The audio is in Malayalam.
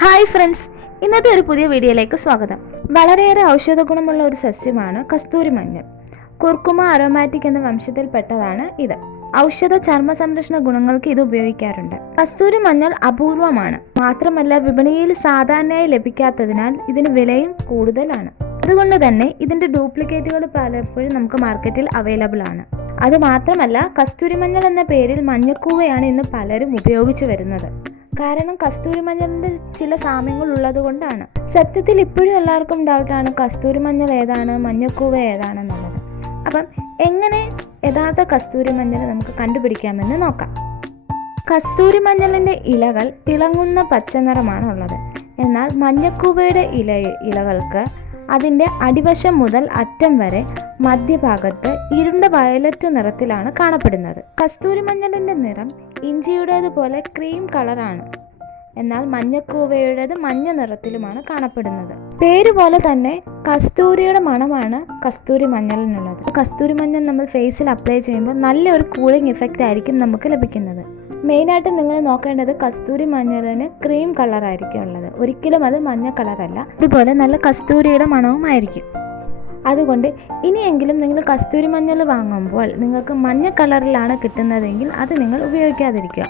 ഹായ് ഫ്രണ്ട്സ്, ഇന്നത്തെ ഒരു പുതിയ വീഡിയോയിലേക്ക് സ്വാഗതം. വളരെയേറെ ഔഷധ ഗുണമുള്ള ഒരു സസ്യമാണ് കസ്തൂരി മഞ്ഞൾ. കുർക്കുമ അരോമാറ്റിക് എന്ന വംശത്തിൽപ്പെട്ടതാണ് ഇത്. ഔഷധ ചർമ്മ സംരക്ഷണ ഗുണങ്ങൾക്ക് ഇത് ഉപയോഗിക്കാറുണ്ട്. കസ്തൂരി മഞ്ഞൾ അപൂർവമാണ്. മാത്രമല്ല വിപണിയിൽ സാധാരണയായി ലഭിക്കാത്തതിനാൽ ഇതിന് വിലയും കൂടുതലാണ്. അതുകൊണ്ട് തന്നെ ഇതിന്റെ ഡ്യൂപ്ലിക്കേറ്റുകൾ പലപ്പോഴും നമുക്ക് മാർക്കറ്റിൽ അവൈലബിൾ ആണ്. അതുമാത്രമല്ല കസ്തൂരി മഞ്ഞൾ എന്ന പേരിൽ മഞ്ഞക്കൂവയാണ് ഇന്ന് പലരും ഉപയോഗിച്ചു വരുന്നത്. കാരണം കസ്തൂരി മഞ്ഞളിന്റെ ചില സാമ്യങ്ങൾ ഉള്ളത് കൊണ്ടാണ്. സത്യത്തിൽ ഇപ്പോഴും എല്ലാവർക്കും ഡൗട്ടാണ് കസ്തൂരി മഞ്ഞൾ ഏതാണ്, മഞ്ഞക്കൂവ ഏതാണെന്നുള്ളത്. അപ്പം എങ്ങനെ യഥാർത്ഥ കസ്തൂരി മഞ്ഞൾ നമുക്ക് കണ്ടുപിടിക്കാമെന്ന് നോക്കാം. കസ്തൂരി ഇലകൾ തിളങ്ങുന്ന പച്ച നിറമാണ് ഉള്ളത്. എന്നാൽ മഞ്ഞക്കൂവയുടെ ഇലകൾക്ക് അതിൻ്റെ അടിവശം മുതൽ അറ്റം വരെ മധ്യഭാഗത്ത് ഇരുണ്ട വയലറ്റ് നിറത്തിലാണ് കാണപ്പെടുന്നത്. കസ്തൂരി മഞ്ഞളിന്റെ നിറം ഇഞ്ചിയുടേതുപോലെ ക്രീം കളറാണ്. എന്നാൽ മഞ്ഞക്കൂവയുടേത് മഞ്ഞ നിറത്തിലുമാണ് കാണപ്പെടുന്നത്. പേര് പോലെ തന്നെ കസ്തൂരിയുടെ മണമാണ് കസ്തൂരി മഞ്ഞളിനുള്ളത്. കസ്തൂരി മഞ്ഞൾ നമ്മൾ ഫേസിൽ അപ്ലൈ ചെയ്യുമ്പോൾ നല്ലൊരു കൂളിംഗ് ഇഫക്റ്റ് ആയിരിക്കും നമുക്ക് ലഭിക്കുന്നത്. മെയിനായിട്ട് നിങ്ങൾ നോക്കേണ്ടത് കസ്തൂരി മഞ്ഞളിന് ക്രീം കളറായിരിക്കും ഉള്ളത്, ഒരിക്കലും അത് മഞ്ഞ കളറല്ല. അതുപോലെ നല്ല കസ്തൂരിയുടെ മണവും ആയിരിക്കും. അതുകൊണ്ട് ഇനിയെങ്കിലും നിങ്ങൾ കസ്തൂരി മഞ്ഞൾ വാങ്ങുമ്പോൾ നിങ്ങൾക്ക് മഞ്ഞ കളറിലാണ് കിട്ടുന്നതെങ്കിൽ അത് നിങ്ങൾ ഉപയോഗിക്കാതിരിക്കുക.